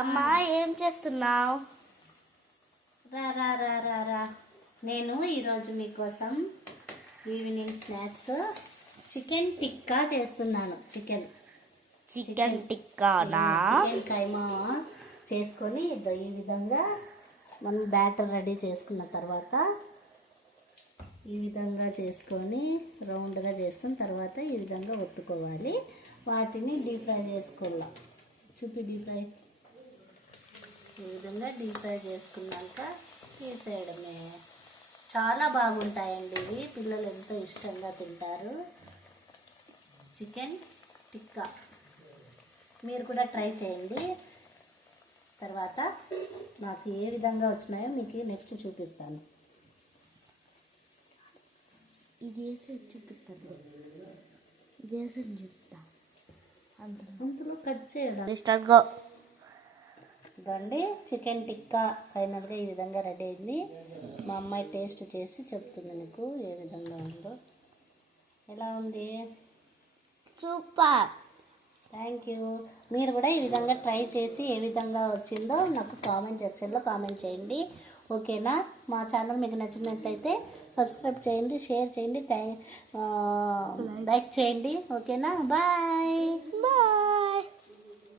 అమ్మా ఏం చేస్తున్నావు? రా రా రా రా రా. నేను ఈరోజు మీకోసం ఈవినింగ్ స్నాక్స్ చికెన్ టిక్కా చేస్తున్నాను. చికెన్. చికెన్ టిక్కానా? చికెన్ కైమా చేసుకొని ఈ విధంగా మనం బ్యాటర్ రెడీ చేసుకున్న తర్వాత ఈ విధంగా చేసుకొని రౌండ్గా చేసుకుని తర్వాత ఈ విధంగా ఒత్తుకోవాలి. వాటిని డీప్ ఫ్రై చేసుకోవాలి చూపి డీప్ ఫ్రై. ఈ విధంగా డీప్ ఫ్రై చేసుకున్నాక తీసేయడమే. చాలా బాగుంటాయండి ఇవి. పిల్లలు ఎంతో ఇష్టంగా తింటారు. చికెన్ టిక్కా. మీరు కూడా ట్రై చేయండి. తర్వాత నాకు ఏ విధంగా వచ్చినాయో మీకు నెక్స్ట్ చూపిస్తాను. ఇది వేసి చూపిస్తుంది ఇది వేసి చూపిస్తా. అందులో కట్ చేయడం స్టార్ట్ ఇదండి చికెన్ టిక్కా ఫైనల్గా ఈ విధంగా రెడీ అయింది. మా అమ్మాయి టేస్ట్ చేసి చెప్తుంది మీకు ఏ విధంగా ఉందో. ఎలా ఉంది? సూపర్. థ్యాంక్ యూ మీరు కూడా ఈ విధంగా ట్రై చేసి ఏ విధంగా వచ్చిందో నాకు కామెంట్ సెక్షన్లో కామెంట్ చేయండి. ఓకేనా? మా ఛానల్ మీకు నచ్చినట్లయితే సబ్స్క్రైబ్ చేయండి షేర్ చేయండి థ్యాంక్ లైక్ చేయండి. ఓకేనా? Bye bye.